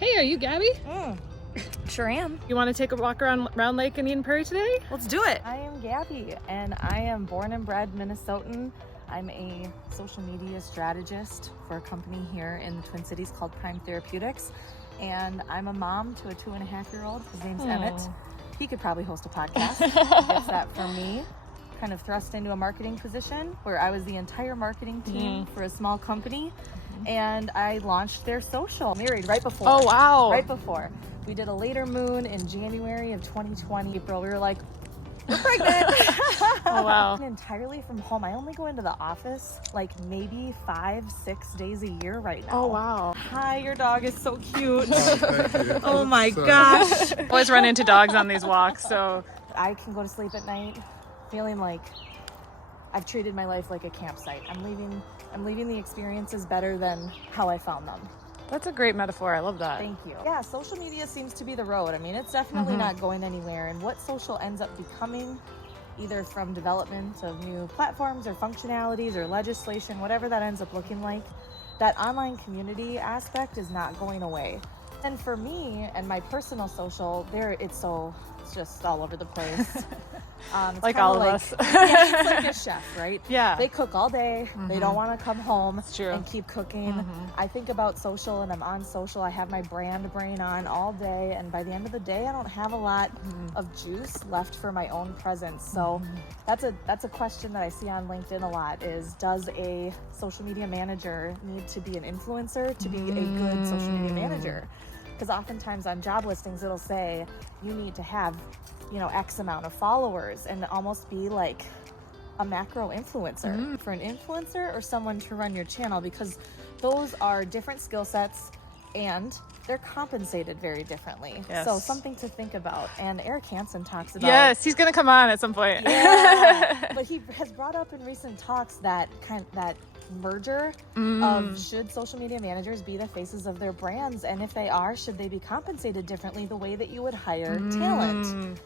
Hey, are you Gabby? Sure am. You want to take a walk around Round Lake in Eden Prairie today? Let's do it. I am Gabby, and I am born and bred Minnesotan. I'm a social media strategist for a company here in the Twin Cities called Prime Therapeutics, and I'm a mom to a 2.5-year-old. His name's Emmett. He could probably host a podcast. It's that for me. Kind of thrust into a marketing position where I was the entire marketing team for a small company, and I launched their social. Married right before. Oh, wow. Right before. We did a later moon in January of 2020. April, we were like, we're pregnant. Oh, wow. Entirely from home. I only go into the office like maybe 5-6 days a year right now. Oh, wow. Hi, your dog is so cute. Thank you. Oh my gosh. Always run into dogs on these walks, so. I can go to sleep at night feeling like I've treated my life like a campsite. I'm leaving the experiences better than how I found them. That's a great metaphor. I love that. Thank you. Yeah, social media seems to be the road. I mean, it's definitely not going anywhere. And what social ends up becoming, either from development of new platforms or functionalities or legislation, whatever that ends up looking like, that online community aspect is not going away. And for me and my personal social, it's just all over the place. It's Like kinda all of us. Yeah, it's like a chef, right? Yeah. They cook all day. They don't want to come home It's true. and keep cooking. I think about social and I'm on social. I have my brand brain on all day. And by the end of the day, I don't have a lot of juice left for my own presence. So that's a question that I see on LinkedIn a lot is, does a social media manager need to be an influencer to be a good social media manager? Because oftentimes on job listings, it'll say you need to have, X amount of followers and almost be like a macro influencer for an influencer or someone to run your channel, because those are different skill sets and they're compensated very differently. Yes. So something to think about. And Eric Hansen talks about. Yes, he's going to come on at some point. Yeah, but he has brought up in recent talks that merger of, should social media managers be the faces of their brands, and if they are, should they be compensated differently the way that you would hire talent?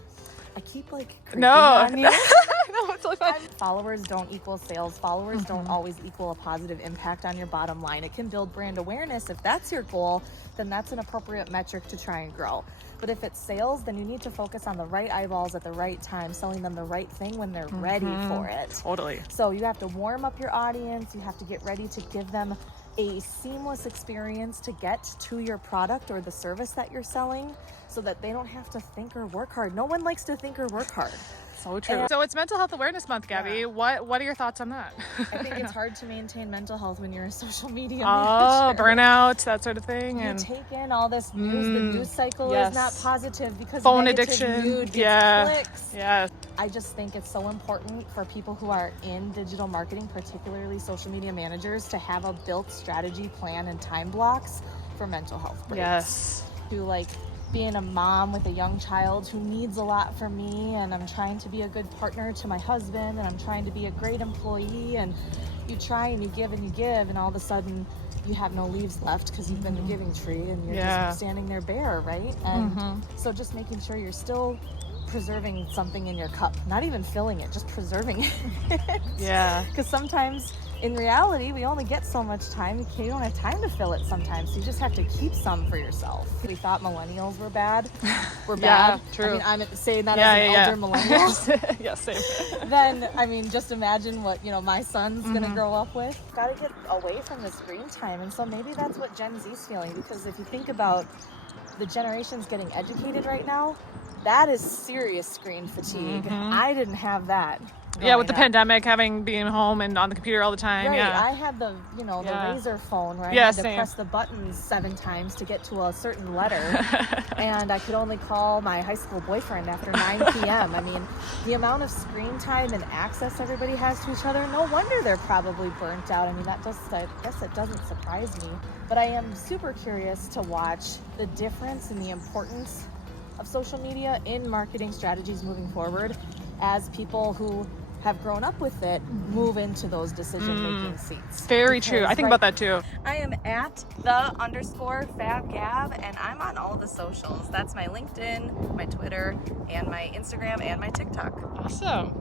I keep creeping on you. No, it's totally fine. Followers don't equal sales. Followers don't always equal a positive impact on your bottom line. It can build brand awareness. If that's your goal, then that's an appropriate metric to try and grow. But if it's sales, then you need to focus on the right eyeballs at the right time, selling them the right thing when they're ready for it. Totally. So you have to warm up your audience. You have to get ready to give them a seamless experience to get to your product or the service that you're selling, so that they don't have to think or work hard. No one likes to think or work hard. So true. So it's Mental Health Awareness Month, Gabby. Yeah. What are your thoughts on that? I think it's hard to maintain mental health when you're a social media Oh, manager. burnout, that sort of thing. You And take in all this news. The news cycle yes. is not positive because phone negative addiction. mood gets Yeah. clicks. Yeah. I just think it's so important for people who are in digital marketing, particularly social media managers, to have a built strategy, plan, and time blocks for mental health breaks. Yes. To being a mom with a young child who needs a lot from me, and I'm trying to be a good partner to my husband, and I'm trying to be a great employee, and you try and you give, and all of a sudden you have no leaves left because you've been the giving tree and you're just standing there bare, right? And so just making sure you're still preserving something in your cup, not even filling it, just preserving it. Yeah. Because sometimes in reality, we only get so much time. You don't have time to fill it sometimes. So you just have to keep some for yourself. We thought millennials were bad. We're bad. Yeah, true. I mean, I'm saying that as an older millennial. Yeah, same. Then, just imagine what, my son's going to grow up with. Got to get away from the screen time. And so maybe that's what Gen Z's feeling. Because if you think about the generations getting educated right now, that is serious screen fatigue. I didn't have that. Yeah, with the growing up. pandemic, being home and on the computer all the time. Right, Yeah. I had the razor phone where I Yeah, had to same. press the buttons 7 times to get to a certain letter, and I could only call my high school boyfriend after 9 p.m. I mean, the amount of screen time and access everybody has to each other, no wonder they're probably burnt out. I mean, I guess it doesn't surprise me, but I am super curious to watch the difference and the importance of social media in marketing strategies moving forward as people who have grown up with it move into those decision-making seats. Very true. I think about that too. I am at @the_FabGab, and I'm on all the socials. That's my LinkedIn, my Twitter, and my Instagram, and my TikTok. Awesome.